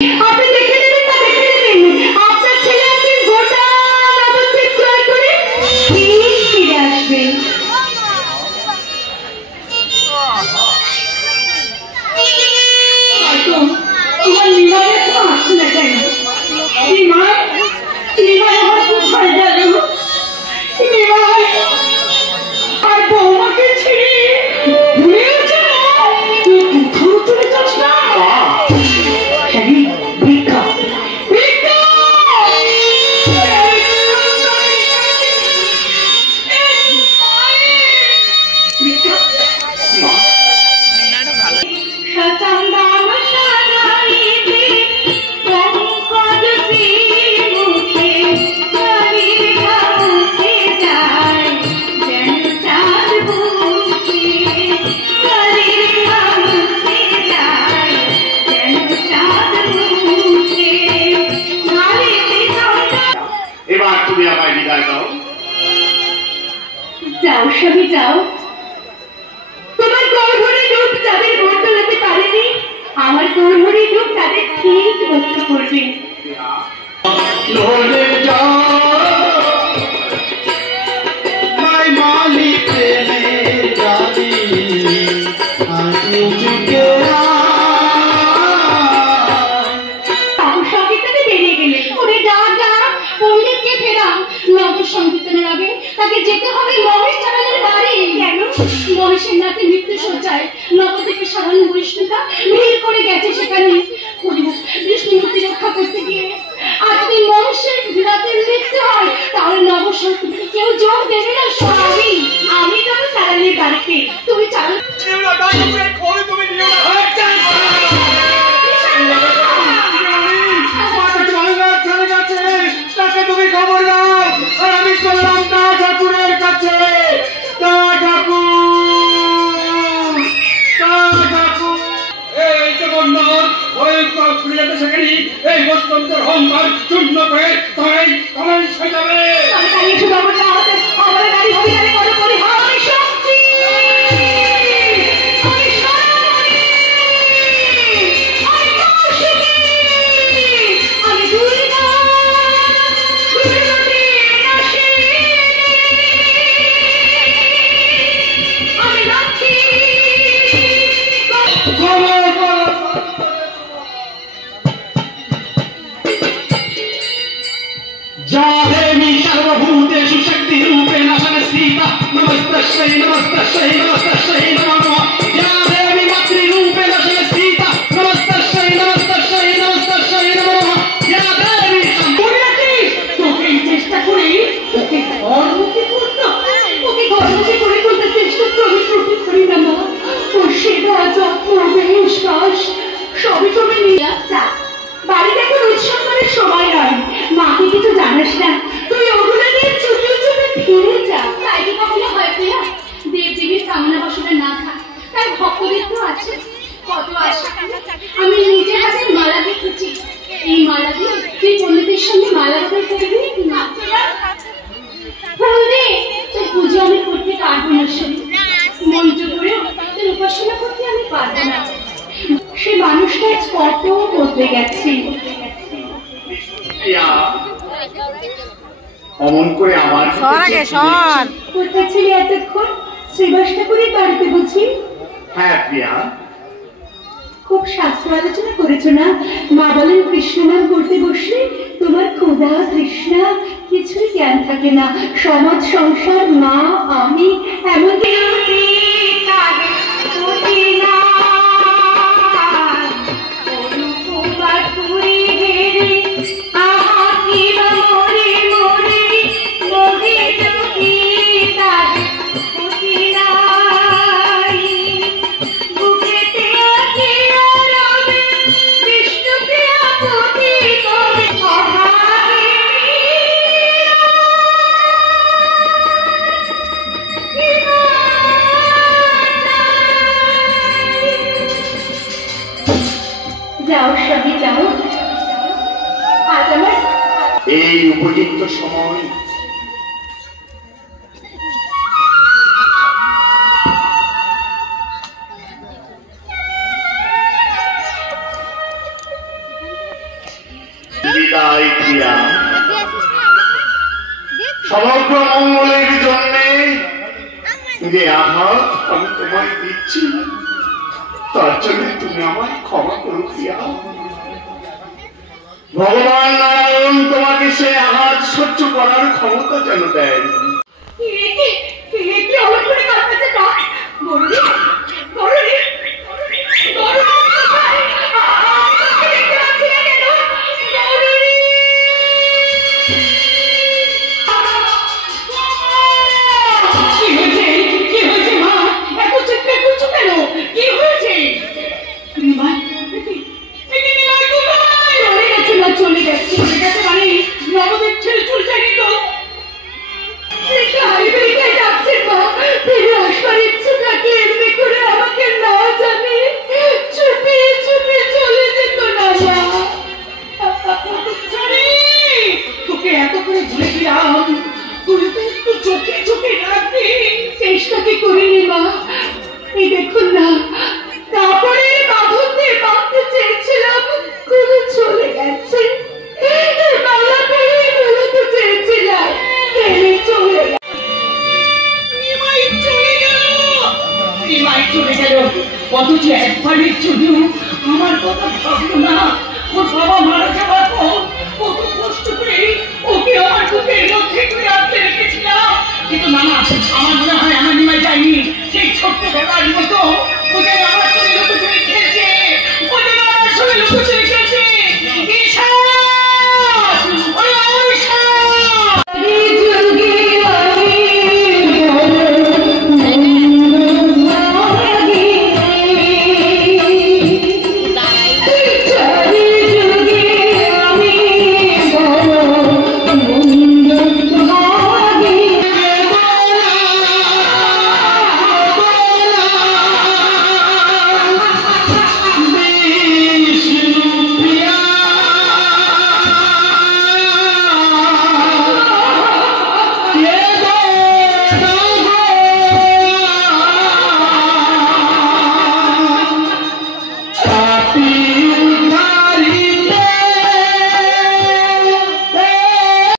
আপনি দেখে নেবেন না, দেখে নেবেন আপনার ছেলে আপনি গোটা নবদ্বীপ জয় করে ঠিক ফিরে আসবেন। তোমার নিমায় এখনো আসছে না কেন? নিমায় আমার খুব ভয় গেল। নিমায় আর বৌমাকে ছেড়ে ভুলে গেছে না, তুই কোথাও চলে যাস না। ভিক্ষা ভিক্ষা যাও স্বামী যাও, তোমার গৌরহরি রূপ যাদের বদলাতে পারেনি আমার গৌরহরি রূপ তাদের ঠিক রক্ষা করবে। সংকীর্তনে বেরিয়ে গেলে ওরে যা যা পণ্ডিতকে ফেরা। নগর সংকীর্তনের আগে তাকে যেতে হবে মহেশ চালানের বাড়ি। কেন? মহেশের নাতে মৃত্যু সজ্জায় নবদ্বীপের সাধারণ বৈষ্ণবরা ভিড় করে গেছে সেখানে বিষ্ণুমূর্তি রক্ষা করতে গিয়ে। আর যদি মহেশের রাতে মৃত্যু হয় তাহলে নগর সংকীর্তনে কেউ যোগ দেবে না। আমি যাবো চালানের বাড়িতে, তুমি চালান তুমি খবর দাও। আর আমি চললাম তা ঠাকুরের কাছে। এই জগন্নাথ সেখানে এই বস্তন্ত্রের অহংকার চূর্ণ করে তাই কমাই সাজাবে। जादेवी सर्वभूतेषु शक्तिरूपेण संस्थिता नमस्तस्यै नमस्तस्यै नमस्तस्यै नमो नमः। या देवी मातृरूपेण संस्थिता नमस्तस्यै नमस्तस्यै नमस्तस्यै नमो नमः। या देवी তোকে চেষ্টা করে ওকে ঘরমুখী করতাম, ওকে ঘরমুখী করে তুলতে চেষ্টা করে ত্রুটি করি না মা। ওর সেবা যত্ন বেশ বাস সবই তুমি নিয়ে যা। বাড়িতে এখন উৎসব করার সময় নয়, মাকে কিছু জানাস না, তুই ওগুলো নিয়ে চুপি চুপি ফিরে যা। তাই কি কখনো হয় প্রিয়া? দেবদেবীর কামনা বাসনা না থাক, তার ভক্তদের তো আছে কত আশা। আমি নিজে হাতে মালা দেখেছি, এই মালা দিয়ে তুই পণ্ডিতের সঙ্গে মালা বদল করবি না। ফুল দিয়ে তোর পুজো আমি করতে পারবো না, শোনো মন্ত্র করেও তোর উপাসনা করতে আমি পারবো না। সে মানুষটা আজ কত বদলে গেছে। অমন করে আমার কোথায় ছিলি এতক্ষণ? শ্রীবাস ঠাকুরের বাড়িতে বুঝি? হ্যাঁ প্রিয়া। খুব শাস্ত্র আলোচনা করেছো না? মা বলেন কৃষ্ণ নাম করতে বসলে তোমার ক্ষুধা তৃষ্ণা কিছুই জ্ঞান থাকে না। সমাজ সংসার মা আমি এমনকি যাও সবই যাও। আজ আমার এই উপযুক্ত সময় দিয়া সমগ্র মঙ্গলের জন্য যে আঘাত আমি তোমায় দিচ্ছি তার জন্য তুমি আমায় ক্ষমা করো দিয়া। ভগবান নারায়ণ তোমাকে সে আঘাত সহ্য করার ক্ষমতা যেন দেন। চলে গেছে মানে নবদেব ছেড়ে চলে যায়নি তো? তোকে এত করে ভুলে দিলাম, তুই তো একটু চোখে চোখে রাখবি। চেষ্টা কি করিনি মা? এই দেখুন না,